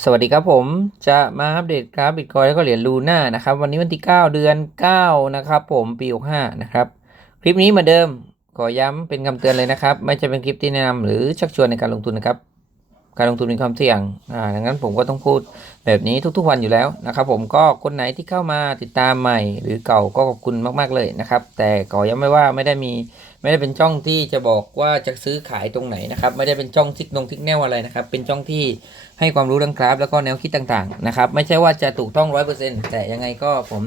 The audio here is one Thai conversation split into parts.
สวัสดีครับผมจะมาอัปเดตกราฟบิตคอยแล้วก็เหรียญลูน่านะครับ วันนี้วันที่ 9 เดือน 9 นะครับผมปี 65 นะครับ คลิปนี้เหมือนเดิมขอย้ำเป็นคำเตือนเลยนะครับ ไม่ใช่เป็นคลิปที่แนะนำหรือชักชวนในการลงทุนนะครับ การลงทุนมีความเสี่ยงอ่าดังนั้นผมก็ต้องพูดแบบนี้ทุกๆวันอยู่แล้วนะครับ ผมก็คนไหนที่เข้ามาติดตามใหม่ หรือเก่าก็ขอบคุณมากๆเลยนะครับ แต่ขอย้ำไว้ว่าไม่ได้มี ไม่ได้เป็นช่องที่จะบอกว่าจะซื้อขายตรงไหนนะครับไม่ได้เป็นช่องทิกนงทิกแนวอะไรนะครับเป็นช่องที่ให้ความรู้เรื่องกราฟแล้วก็แนวคิดต่างๆนะครับไม่ใช่ว่าจะถูกต้องร้อยเปอร์เซ็นต์แต่ยังไงก็ผม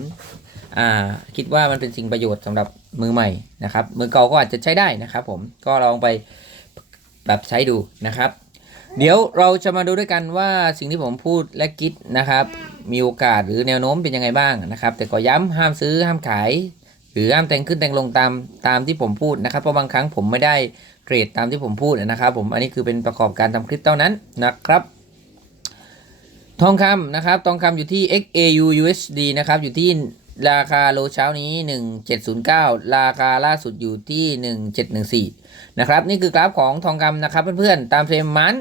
อ่าคิดว่ามันเป็นสิ่งประโยชน์สำหรับมือใหม่นะครับมือเก่าก็อาจจะใช้ได้นะครับ ผมก็ลองไปแบบใช้ดูนะครับ เดี๋ยวเราจะมาดูด้วยกันว่าสิ่งที่ผมพูดและคิดนะครับ มีโอกาสหรือแนวโน้มเป็นยังไงบ้างนะครับ แต่ก็ย้ำห้ามซื้อห้ามขาย หรือห้ามแต่งขึ้นแต่งลงตามตามที่ผมพูดนะครับเพราะบางครั้งผมไม่ได้เทรดตามที่ผมพูดนะครับ ผมอันนี้คือเป็นประกอบการทำคลิปเท่านั้นนะครับ ทองคำนะครับทองคำอยู่ที่ XAU USD นะครับอยู่ที่ราคาโลเช้านี้ 1709 ราคาล่าสุดอยู่ที่ 1714 นะครับ นี่คือกราฟของทองคำนะครับเพื่อนๆ ตามเทรนมัน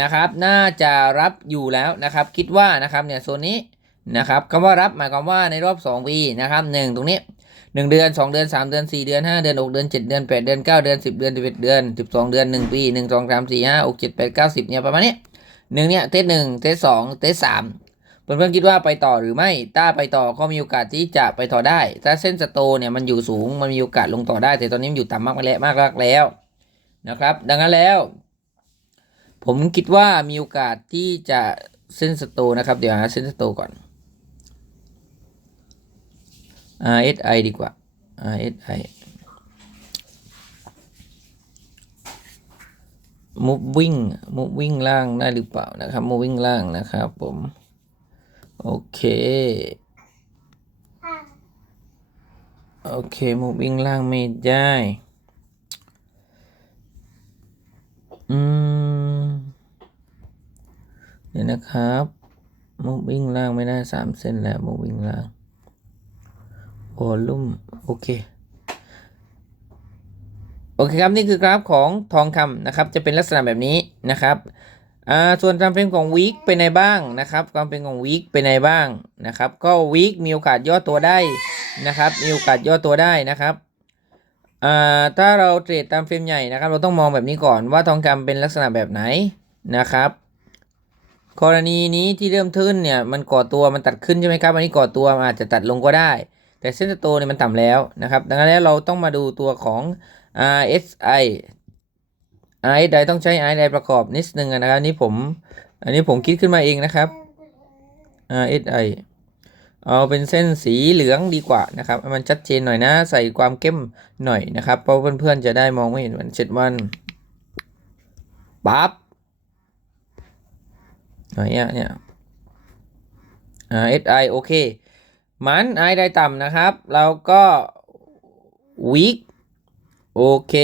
นะครับ น่าจะรับอยู่แล้วนะครับ คิดว่านะครับเนี่ยโซนนี้นะครับคำว่ารับหมายความว่าในรอบ 2 ปีนะครับหนึ่งตรงนี้ หนึ่งเดือนสองเดือนสามเดือนสี่เดือนห้าเดือนหกเดือนเจ็ดเดือนแปดเดือนเก้าเดือนสิบเดือนสิบเอ็ดเดือนสิบสองเดือนหนึ่งปีหนึ่งสองสามสี่ห้าหกเจ็ดแปดเก้าสิบเนี่ยประมาณนี้หนึ่งเนี่ยเทสหนึ่งเทสสองเทสสามเพื่อนๆคิดว่าไปต่อหรือไม่ถ้าไปต่อก็มีโอกาสที่จะไปต่อได้ ถ้าเส้นสโตเนี่ยมันอยู่สูงมันมีโอกาสลงต่อได้ แต่ตอนนี้มันอยู่ต่ำมากแล้วมากแล้วนะครับ ดังนั้นแล้ว ผมคิดว่ามีโอกาสที่จะเส้นสโตนะครับ เดี๋ยวหาเส้นสโตก่อน RSI ดีกว่า RSI moving moving ล่างได้หรือเปล่านะครับ moving ล่างนะครับผม โอเค โอเค moving ล่างไม่ได้ อืม เดี๋ยวนะครับ moving ล่างไม่ได้สามเส้นแล้ว moving ล่าง วอลลุ่มโอเคโอเคครับ นี่คือกราฟของทองคำนะครับ จะเป็นลักษณะแบบนี้นะครับอ่าส่วนการเป็นของวีคเป็นไงบ้างนะครับความเป็นของวีคเป็นไงบ้างนะครับ ก็วีคมีโอกาสย่อตัวได้นะครับ มีโอกาสย่อตัวได้นะครับอ่าถ้าเราเทรดตามเฟรมใหญ่นะครับ เราต้องมองแบบนี้ก่อนว่าทองคำเป็นลักษณะแบบไหนนะครับ กรณีนี้ที่เริ่มขึ้นเนี่ยมันก่อตัวมันตัดขึ้นใช่ไหมครับ อันนี้ก่อตัวอาจจะตัดลงก็ได้ แต่เส้นสโตเนี่ยมันต่ำแล้วนะครับ ดังนั้นแล้วเราต้องมาดูตัวของ RSI RSI ต้องใช้ RSI ประกอบนิดนึงนะครับนี้ผม อันนี้ผมคิดขึ้นมาเองนะครับ RSI เอาเป็นเส้นสีเหลืองดีกว่านะครับให้มันชัดเจนหน่อยนะใส่ความเข้มหน่อยนะครับ เพราะเพื่อนๆจะได้มองไม่เห็นมันเจ็ดวันปั๊บไหนอะเนี่ย RSI โอเค มันไอได้ต่ำนะครับ เราก็วีคโอเค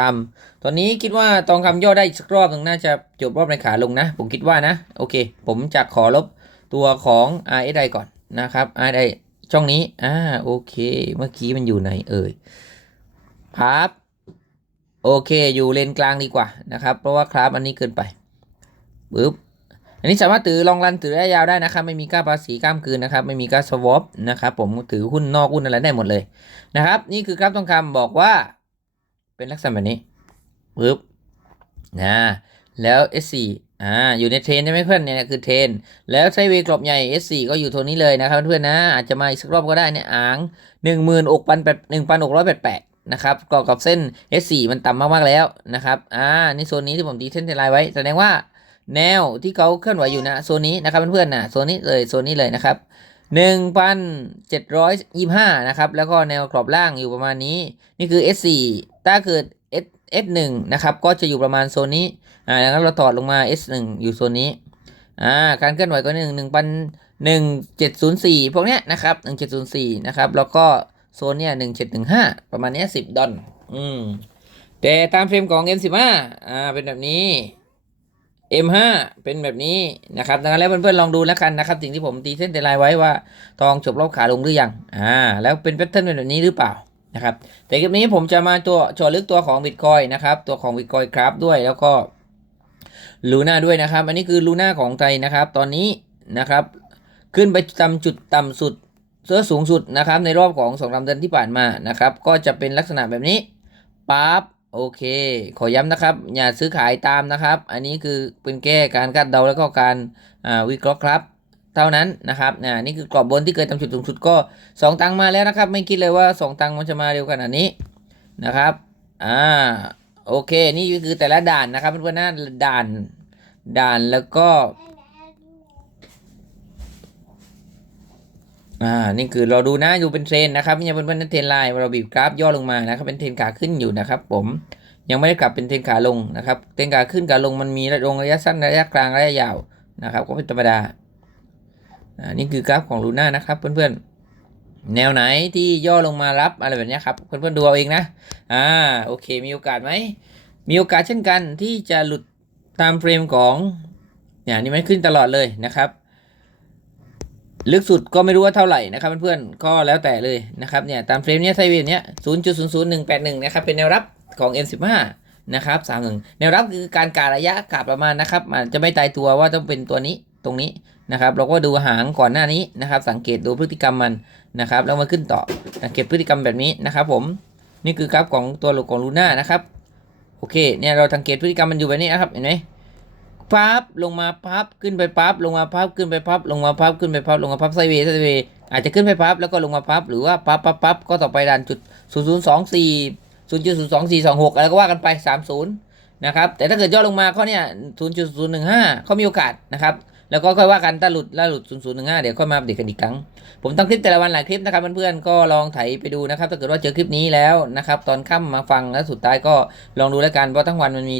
ต่ำตอนนี้คิดว่าตองคำย่อได้อีกสักรอบหนึ่งน่าจะจบรอบในขาลงนะ ผมคิดว่านะ โอเค ผมจะขอลบตัวของ RSI ก่อนนะครับ RSI ช่องนี้ อ่า โอเค เมื่อกี้มันอยู่ไหนเอ่ยพับโอเค อยู่เลนกลางดีกว่านะครับ เพราะว่าคราฟอันนี้เกินไปปึ๊บ อันนี้สามารถถือลองรันถือระยะยาวได้นะครับ ไม่มีค่าภาษีข้ามคืนนะครับ ไม่มีค่าสวอปนะครับผมถือหุ้นนอกหุ้นอะไรได้หมดเลยนะครับ นี่คือกราฟทองคำบอกว่า เป็นลักษณะแบบนี้ปึ๊บนะแล้ว S4 อ่าอยู่ในเทรนใช่ไหมเพื่อนเนี่ยคือเทรนแล้วไซเวกรอบใหญ่ S4 ก็อยู่โทนนี้เลยนะครับเพื่อนนะอาจจะมาอีกสักรอบก็ได้เนี่ยอ่างหนึ่งหมื่นอกพันแปดหนึ่งพันหกร้อยแปดแปดนะครับกรอบกับเส้น S4 มันต่ำมากๆแล้วนะครับ อ่า ในโซนนี้ที่ผมตีเส้นเทลายไว้ แสดงว่า แนวที่เขาเคลื่อนไหวอยู่นะโซนนี้นะครับเพื่อนๆนะโซนนี้เลยโซนนี้เลยนะครับหนึ่งพันเจ็ดร้อยยี่ห้านะครับแล้วก็แนวกรอบล่างอยู่ประมาณนี้ นี่คือ S4 ถ้าเกิด S S1 นะครับก็จะอยู่ประมาณโซนนี้อ่าดังนั้นเราถอดลงมา S1 อยู่โซนนี้อ่าการเคลื่อนไหวก็หนึ่งหนึ่งพันหนึ่งเจ็ดศูนย์สี่พวกเนี้ยนะครับหนึ่งเจ็ดศูนย์สี่นะครับแล้วก็โซนเนี้ยหนึ่งเจ็ดหนึ่งห้าประมาณเนี้ยสิบดอลอืมแต่ตามเฟรมของ M15 อ่าเป็นแบบนี้ M5 เป็นแบบนี้นะครับดังนั้นแล้วเพื่อนๆลองดูแล้วกันนะครับ สิ่งที่ผมตีเส้นเดลายไว้ว่าทองจบรอบขาลงหรือยังอ่าแล้วเป็นแพทเทิร์นเป็นแบบนี้หรือเปล่านะครับแต่คลิปนี้ผมจะมาตัวจาะลึกตัวของ Bitcoin นะครับตัวของ Bitcoin ครับด้วยแล้วก็ลูน่าด้วยนะครับ อันนี้คือลูน่าของไทยนะครับ ตอนนี้นะครับขึ้นไปตามจุดต่ำสุดเสื้อสูงสุดนะครับในรอบของสองสามเดือนที่ผ่านมานะครับก็จะเป็นลักษณะแบบนี้ปั๊บ โอเค ขอย้ำนะครับ อย่าซื้อขายตามนะครับ อันนี้คือเป็นแก้การคาดเดาแล้วก็การาวิเคราะห์ครับ เท่านั้นนะครับนะนี่คือกรอบบนที่เคยทำจุดสูงสุดก็ 2 ตังมาแล้วนะครับ ไม่คิดเลยว่า 2 ตังมันจะมาเร็วขนาดนี้นะครับอ่าโอเค นี่คือแต่ละด่านนะครับเพื่อนๆนะด่านด่านแล้วก็ อ่า นี่คือเราดูนะดูเป็นเทรนนะครับไม่ใช่เพื่อนๆนั่นเทรนไลน์เราบีบกราฟย่อลงมานะครับ เป็นเทรนขาขึ้นอยู่นะครับ ผมยังไม่ได้กลับเป็นเทรนขาลงนะครับ เทรนขาขึ้นขาลงมันมีลงระยะสั้นระยะกลางระยะยาวนะครับ ก็เป็นธรรมดาอ่านี่คือกราฟของลูน่านะครับ เพื่อนๆแนวไหนที่ย่อลงมารับอะไรแบบนี้ครับเพื่อนๆดูเอาเองนะอ่าโอเคมีโอกาสไหมมีโอกาสเช่นกันที่จะหลุดตามเฟรมของเนี่ยนี่มันขึ้นตลอดเลยนะครับ ลึกสุดก็ไม่รู้ว่าเท่าไหร่นะครับเพื่อนๆก็แล้วแต่เลยนะครับเนี่ยตามเฟรมเนี้ยไซเวฟเนี้ย0.00181นะครับเป็นแนวรับของ M15 นะครับ31แนวรับคือการการระยะกาประมาณนะครับมันจะไม่ตายตัวว่าต้องเป็นตัวนี้ตรงนี้นะครับเราก็ดูหางก่อนหน้านี้นะครับ สังเกตดูพฤติกรรมมันนะครับแล้วมาขึ้นต่อสังเกตพฤติกรรมแบบนี้นะครับ ผมนี่คือกราฟของตัวหลกของลูน่านะครับโอเคเนี่ยเราสังเกตพฤติกรรมมันอยู่แบบนี้นะครับเห็นไหม ปั๊บลงมาปั๊บขึ้นไปปั๊บลงมาปั๊บขึ้นไปปั๊บลงมาปั๊บขึ้นไปปั๊บลงมาปั๊บไซเวไซเวอาจจะขึ้นไปปั๊บแล้วก็ลงมาปั๊บหรือว่าปั๊บปั๊บปั๊บก็ต่อไปดันจุดศูนย์ศูนย์สอะไรก็ว่ากันไปสามศูนะครับ แต่ถ้าเกิดย่อลงมาเขาเนี่ยศูนย์จุดศูนย์หนึ่งห้าเขามีโอกาสนะครับแล้วก็ค่อยว่ากันถ้าหลุดแล้วหลุดศูนย์ศูนย์หนึ่งห้าเดี๋ยวค่อยมาอัปเดตกันอีกครั้ง ผมทำคลิปแต่ละวันหลายคลิปนะครับเพื่อนๆ ก็ลองไถไปดูนะครับ ถ้าเกิดว่าเจอคลิปนี้แล้วนะครับ ตอนค่ำมาฟังแล้วสุดท้ายก็ลองดูแล้วกัน เพราะทั้งวันมันมี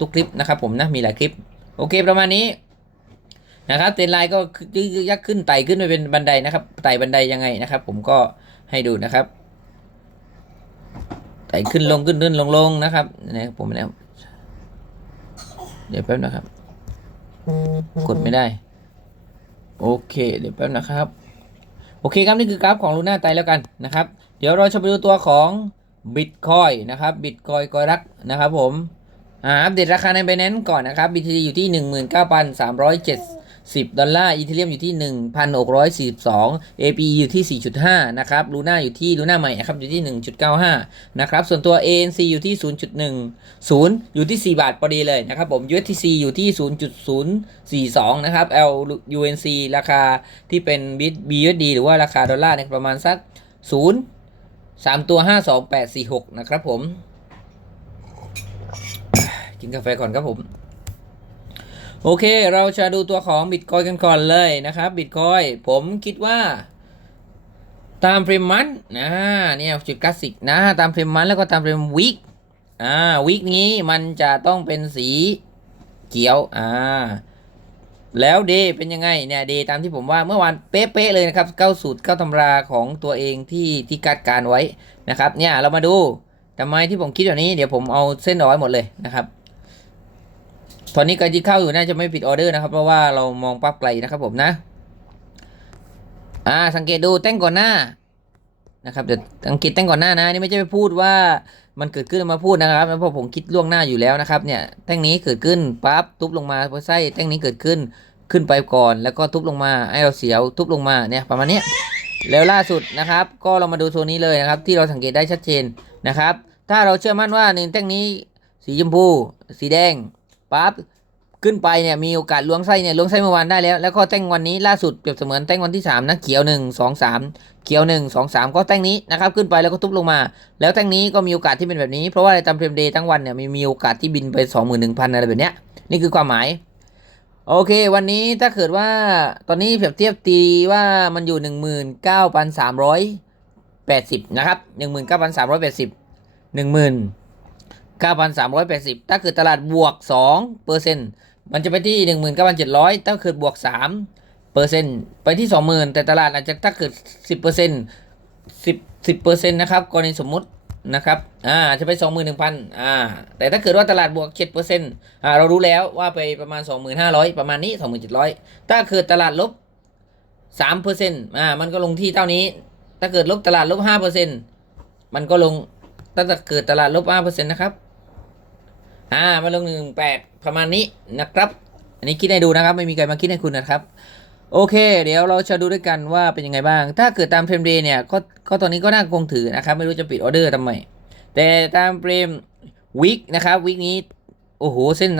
ทุกคลิปนะครับผมนะ มีหลายคลิป โอเคประมาณนี้นะครับเทรนไลน์ก็ยักขึ้นไต่ขึ้นไปเป็นบันไดนะครับไต่บันไดยังไงนะครับ ผมก็ให้ดูนะครับไต่ขึ้นลงขึ้นขึ้นลงลงนะครับนะผมนะเดี๋ยวแป๊บนะครับ กดไม่ได้ โอเค เดี๋ยวแป๊บนะครับ โอเคครับนี่คือกราฟของลูน่าไตแล้วกันนะครับ เดี๋ยวเราจะไปดูตัวของบิตคอยนะครับบิตคอยกอยรักนะครับผม อ่าอัปเดตราคาใน Binance ก่อนนะครับ BTC อยู่ที่ 19,370 ดอลลาร์อีเทเรียมอยู่ที่ 1,642 APE อยู่ที่ 4.5 นะครับลูน่าอยู่ที่ลูน่าใหม่นะครับ อยู่ที่ 1.95 นะครับ ส่วนตัว ANC อยู่ที่ 0.10 อยู่ที่ 4 บาทพอดีเลยนะครับผม USDC อยู่ที่ 0.042 นะครับ LUNC ราคาที่เป็น BUSD หรือว่าราคาดอลลาร์เนี่ยประมาณสัก 0 3 ตัว 52846 นะครับผม กินกาแฟก่อนครับผม โอเค เราจะดูตัวของบิตคอยกันก่อนเลยนะครับบิตคอยผมคิดว่า ตามเฟรมมันนะเนี่ยจุดคลาสสิกนะ ตามเฟรมมันแล้วก็ตามเฟรมวิกอ่าวิกนี้มันจะต้องเป็นสีเขียวอ่าแล้วเดเป็นยังไงเนี่ยเดตามที่ผมว่าเมื่อวานเป๊ะๆเลยนะครับเข้าสูตรเข้าตำราของตัวเองที่ที่คาดการไว้นะครับ เนี่ยเรามาดูทำไมที่ผมคิดแบบนี้เดี๋ยวผมเอาเส้นเอาไว้หมดเลยนะครับ ตอนนี้การที่เข้าอยู่น่าจะไม่ปิดออเดอร์นะครับ เพราะว่าเรามองปั๊บไกลนะครับผมนะ อ่า สังเกตดูแต้งก่อนหน้านะครับเดี๋ยวสังเกตแต้งก่อนหน้านะนี่ไม่ใช่ไปพูดว่ามันเกิดขึ้นมาพูดนะครับเพราะผมคิดล่วงหน้าอยู่แล้วนะครับ เนี่ยแต้งนี้เกิดขึ้นปั๊บทุบลงมาพอไส้แต้งนี้เกิดขึ้นขึ้นไปก่อน แล้วก็ทุบลงมาให้เราเสียวทุบลงมาเนี่ยประมาณนี้แล้วล่าสุดนะครับ ก็เรามาดูโซนนี้เลยนะครับ ที่เราสังเกตได้ชัดเจนนะครับ ถ้าเราเชื่อมั่นว่าหนึ่งแต้งนี้สีชมพู สีแดง ปั๊บขึ้นไปเนี่ยมีโอกาสล้วงไส้เนี่ยล้วงไส้เมื่อวานได้แล้ว แล้วก็แต้งวันนี้ล่าสุดเปรียบเสมือนแต้งวันที่3นะเขียว1 2 3เขียว 1 2 3 ก็แต้งนี้นะครับขึ้นไปแล้วก็ทุบลงมา แล้วแต้งนี้ก็มีโอกาสที่เป็นแบบนี้เพราะว่าในตามเฟรมเดย์ทั้งวันเนี่ยมีมีโอกาสที่บินไป 21,000 อะไรแบบเนี้ยนี่คือความหมาย โอเค วันนี้ถ้าเกิดว่าตอนนี้เปรียบเทียบตีว่ามันอยู่ 19,380 นะครับ 19,380 10,000 9,380 ถ้าเกิดตลาดบวก2เปอร์เซ็นต์มันจะไปที่ 19,700 ถ้าเกิดบวก3เปอร์เซ็นต์ไปที่ 20,000 แต่ตลาดอาจจะถ้าเกิด 10เปอร์เซ็นต์10 10เปอร์เซ็นต์นะครับกรณีสมมุตินะครับ อ่า จะไป 21,000 อ่า แต่ถ้าเกิดว่าตลาดบวก7เปอร์เซ็นต์อ่า เรารู้แล้วว่าไปประมาณ 2,500 ประมาณนี้ 2,700 ถ้าเกิดตลาดลบ3เปอร์เซ็นต์อ่า มันก็ลงที่เท่านี้ ถ้าเกิดลบตลาดลบ5เปอร์เซ็นต์มันก็ลง ถ้าเกิดตลาดลบ5เปอร์เซ็นต์นะครับ อ่ามาลงหนึ่งแปดประมาณนี้นะครับ อันนี้คิดให้ดูนะครับ ไม่มีใครมาคิดให้คุณนะครับ โอเค เดี๋ยวเราจะดูด้วยกันว่าเป็นยังไงบ้าง ถ้าเกิดตามเฟรมเรทเนี่ยก็ก็ตอนนี้ก็น่าคงถือนะครับ ไม่รู้จะปิดออเดอร์ทำไม แต่ตามเฟรมวิกนะครับวิกนี้ โอ้โห เส้น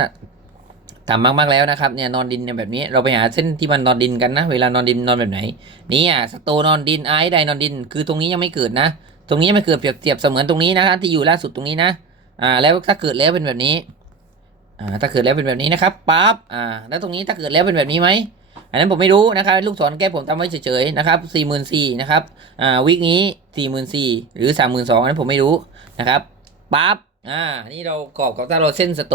ต่ำมากๆแล้วนะครับเนี่ยนอนดินเนี่ยแบบนี้เราไปหาเส้นที่มันนอนดินกันนะ เวลานอนดินนอนแบบไหน นี่อะสโตนอนดินไอซ์ไดนอนดิน คือตรงนี้ยังไม่เกิดนะ ตรงนี้ยังไม่เกิดเปรียบเทียบเสมือนตรงนี้นะครับที่อยู่ล่าสุดตรงนี้นะ อ่าแล้วถ้าเกิดแล้วเป็นแบบนี้อ่าถ้าเกิดแล้วเป็นแบบนี้นะครับปั๊บอ่าแล้วตรงนี้ถ้าเกิดแล้วเป็นแบบนี้ไหมอันนั้นผมไม่รู้นะครับลูกศรแก้ผมทำไว้เฉยๆนะครับสี่หมื่นสี่นะครับอ่าวิกนี้สี่หมื่นสี่หรือสามหมื่นสองอันนั้นผมไม่รู้นะครับปั๊บอ่านี่เรากรอบกับถ้าเราเส้นสโต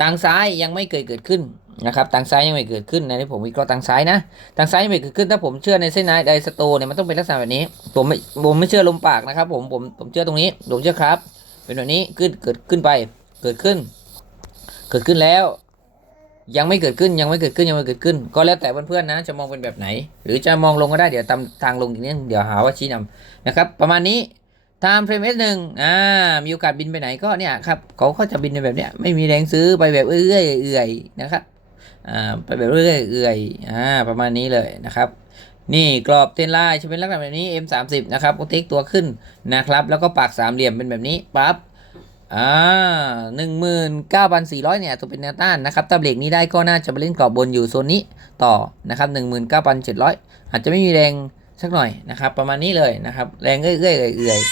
ทางซ้ายยังไม่เคยเกิดขึ้นนะครับทางซ้ายยังไม่เกิดขึ้นนะที่ผมวิเคราะห์ทางซ้ายนะทางซ้ายยังไม่เกิดขึ้นถ้าผมเชื่อในเส้นไดสโตเนี่ยมันต้องเป็นลักษณะแบบนี้ ผมไม่ผมไม่เชื่อลมปากนะครับ ผมผมผมเชื่อตรงนี้ผมเชื่อครับ เป็นแบบนี้ขึ้นเกิดขึ้นไป เกิดขึ้น เกิดขึ้นแล้ว ยังไม่เกิดขึ้นยังไม่เกิดขึ้นยังไม่เกิดขึ้น ก็แล้วแต่เพื่อนๆนะ จะมองเป็นแบบไหน หรือจะมองลงก็ได้เดี๋ยวตามทางลงอีกนิดเดี๋ยวหาว่าชี้นำนะครับ ประมาณนี้ไทม์เฟรมเอสหนึ่งอ่า มีโอกาสบินไปไหนก็เนี่ยครับเขาก็จะบินในแบบเนี้ย ไม่มีแรงซื้อไปแบบเอื้อยเอื่อยๆนะครับ อ่า ไปแบบเรื่อยเอื่อยๆอ่า ประมาณนี้เลยนะครับ นี่กรอบเทนไลน์จะเป็นลักษณะแบบนี้ M30 นะครับก็เทคตัวขึ้นนะครับ แล้วก็ปากสามเหลี่ยมเป็นแบบนี้ปั๊บอ่าหนึ่งหมื่นเก้าพันสี่ร้อยเนี่ยตัวเป็นแนวต้านนะครับถ้าเบรกนี้ได้ก็น่าจะไปเล่นกรอบบนอยู่โซนนี้ต่อนะครับหนึ่งหมื่นเก้าพันเจ็ดร้อยอาจจะไม่มีแรงสักหน่อยนะครับ ประมาณนี้เลยนะครับ แรงเอื้อยๆเอื่อยๆ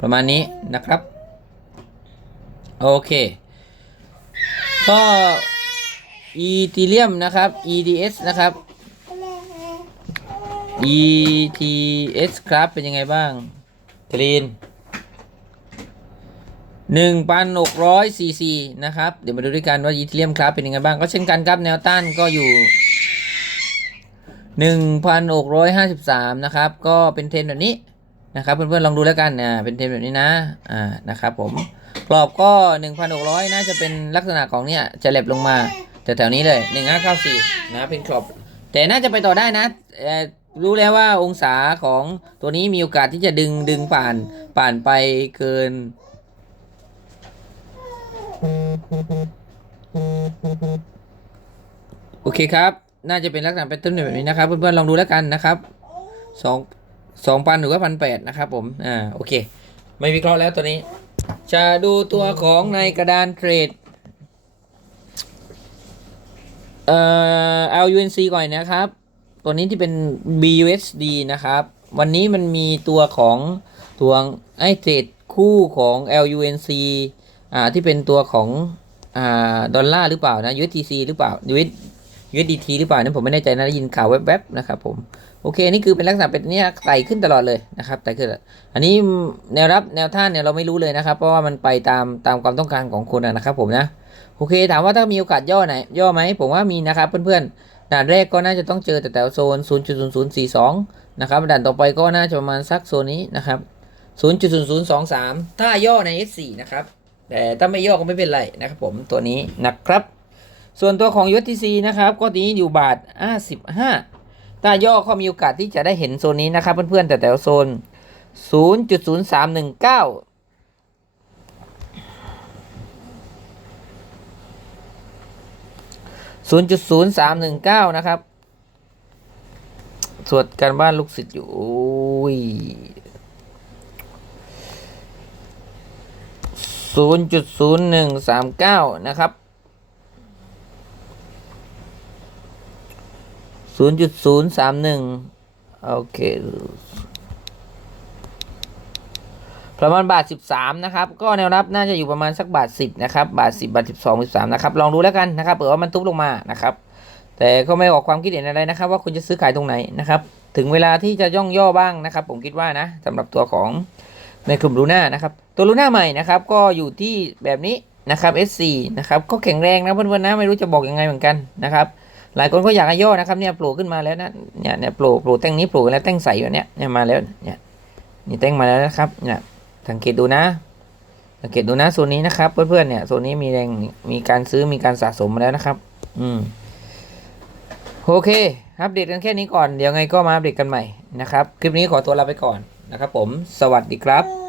ประมาณนี้นะครับ โอเค ก็อีทีเรียมนะครับ EDS นะครับ ETS ครับเป็นยังไงบ้างกรีนหนึ่งพันหกร้อยซีซีนะครับ เดี๋ยวมาดูด้วยกันว่าอีทีเรียมครับเป็นยังไงบ้าง ก็เช่นกันครับแนวต้านก็อยู่หนึ่งพันหกร้อยห้าสิบสามนะครับ ก็เป็นเทรนแบบนี้นะครับ เพื่อนๆลองดูแล้วกันอ่าเป็นเทมแบบนี้นะอ่านะครับผม กรอบก็ 1,600 น่าจะเป็นลักษณะของเนี่ยจะแหลบลงมาแถวๆนี้เลย 1594 นะเป็นกรอบ แต่น่าจะไปต่อได้นะรู้แล้วว่าองศาของตัวนี้มีโอกาสที่จะดึงดึงผ่านผ่านไปเกิน โอเคครับ น่าจะเป็นลักษณะเป็นต้นแบบนี้นะครับ เพื่อนๆลองดูแล้วกันนะครับสองสองพันหรือว่าพันแปดนะครับผม อ่า โอเค ไม่วิเคราะห์แล้วตัวนี้ จะดูตัวของในกระดานเทรด เอ่อ LUNC ก่อนนะครับ ตัวนี้ที่เป็น BUSD นะครับ วันนี้มันมีตัวของตัวไอ้เทรดคู่ของ LUNC อ่าที่เป็นตัวของอ่าดอลลาร์หรือเปล่านะ USDC หรือเปล่า US USDT หรือเปล่านั้นผมไม่แน่ใจนะได้ยินข่าวแวบๆนะครับผมโอเคนี่คือเป็นลักษณะเป็นเนี่ยไต่ขึ้นตลอดเลยนะครับไต่ขึ้น อันนี้แนวรับแนวท่านเนี่ยเราไม่รู้เลยนะครับ เพราะว่ามันไปตามตามความต้องการของคนนะครับผมนะโอเค ถามว่าถ้ามีโอกาสย่อไหนย่อไหมผมว่ามีนะครับเพื่อนๆด่านแรกก็น่าจะต้องเจอแต่แถวโซน 0.0042 นะครับด่านต่อไปก็น่าจะประมาณสักโซนนี้นะครับ 0.0023 ถ้าย่อใน S4 นะครับแต่ถ้าไม่ย่อก็ไม่เป็นไรนะครับผมตัวนี้นะครับ ส่วนตัวของ USDC นะครับก็นี้อยู่บาท 55ถ้าย่อก็มีโอกาสที่จะได้เห็นโซนนี้นะครับ เพื่อนๆแต่แต่โซน 0.0319 0.0319นย์สามหนึ่งเก้านะครับ สวดการบ้านลูกศิษย์อยู่โอ้ย0.0139นะครับ ศูนย์จุดศูนย์สามหนึ่งโอเค ประมาณบาทสิบสามนะครับ ก็แนวรับน่าจะอยู่ประมาณสักบาทสิบนะครับ บาทสิบบาทสิบสองสิบสามนะครับ ลองดูแล้วกันนะครับ เผื่อว่ามันทุบลงมานะครับ แต่ก็ไม่ออกความคิดเห็นอะไรนะครับ ว่าคุณจะซื้อขายตรงไหนนะครับ ถึงเวลาที่จะย่องย่อบ้างนะครับ ผมคิดว่านะสำหรับตัวของในกลุ่มลูน่านะครับ ตัวลูน่าใหม่นะครับ ก็อยู่ที่แบบนี้นะครับ S4 นะครับ ก็แข็งแรงนะเพื่อนๆนะ ไม่รู้จะบอกยังไงเหมือนกันนะครับ หลายคนก็อยากให้ย่อนะครับเนี่ยโผล่ขึ้นมาแล้วนะเนี่ยเนี่ยโผล่โผล่แต้งนี้โผล่แล้วแต้งใสอยู่เนี่ยเนี่ยมาแล้วเนี่ยนี่แต้งมาแล้วนะครับเนี่ยสังเกตดูนะ สังเกตดูนะโซนนี้นะครับเพื่อนๆเนี่ยโซนนี้มีแรงมีการซื้อมีการสะสมมาแล้วนะครับ อืมโอเคอัปเดตกันแค่นี้ก่อนเดี๋ยวไงก็มาอัปเดตกันใหม่นะครับ คลิปนี้ขอตัวลาไปก่อนนะครับ ผมสวัสดีครับ